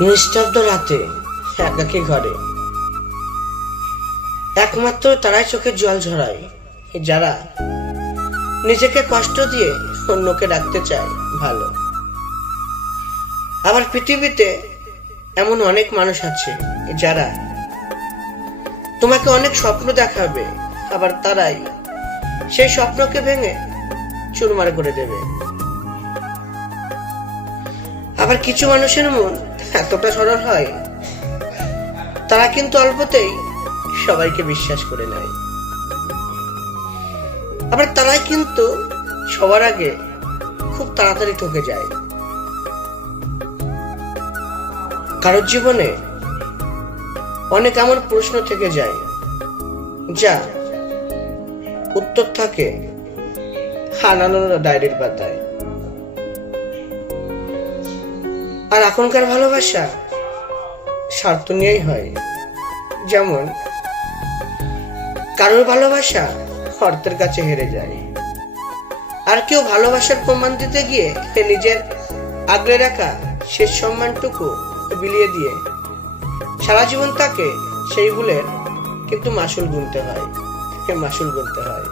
নিস্তব্ধ রাতে একাকী ঘরে একমাত্র তারাই চোখে জল ঝরায় যারা নিজেকে কষ্ট দিয়ে অন্যকে রাখতে চায় ভালো। আবার পৃথিবীতে এমন অনেক মানুষ আছে যারা তোমাকে অনেক স্বপ্ন দেখাবে, আবার তারাই সেই স্বপ্নকে ভেঙে চুরমার করে দেবে। আবার কিছু মানুষের মন এতটা সরল হয়, তারা কিন্তু অল্পতেই সবাইকে বিশ্বাস করে নেয়। আবার তারাই কিন্তু সবার আগে খুব তাড়াতাড়ি ঠকে যায়। কারোর জীবনে অনেক এমন প্রশ্ন থেকে যায় যা উত্তর থাকে হারানো ডায়েরির পাতায়। আর এখনকার ভালোবাসা স্বার্থ নিয়েই হয়। যেমন কারোর ভালোবাসা অর্থের কাছে হেরে যায়, আর কেউ ভালোবাসার প্রমাণ দিতে গিয়ে নিজের আগলে রাখা শেষ সম্মানটুকু বিলিয়ে দিয়ে সারা জীবন তাকে সেই ভুলের কিন্তু মাসুল গুনতে হয়।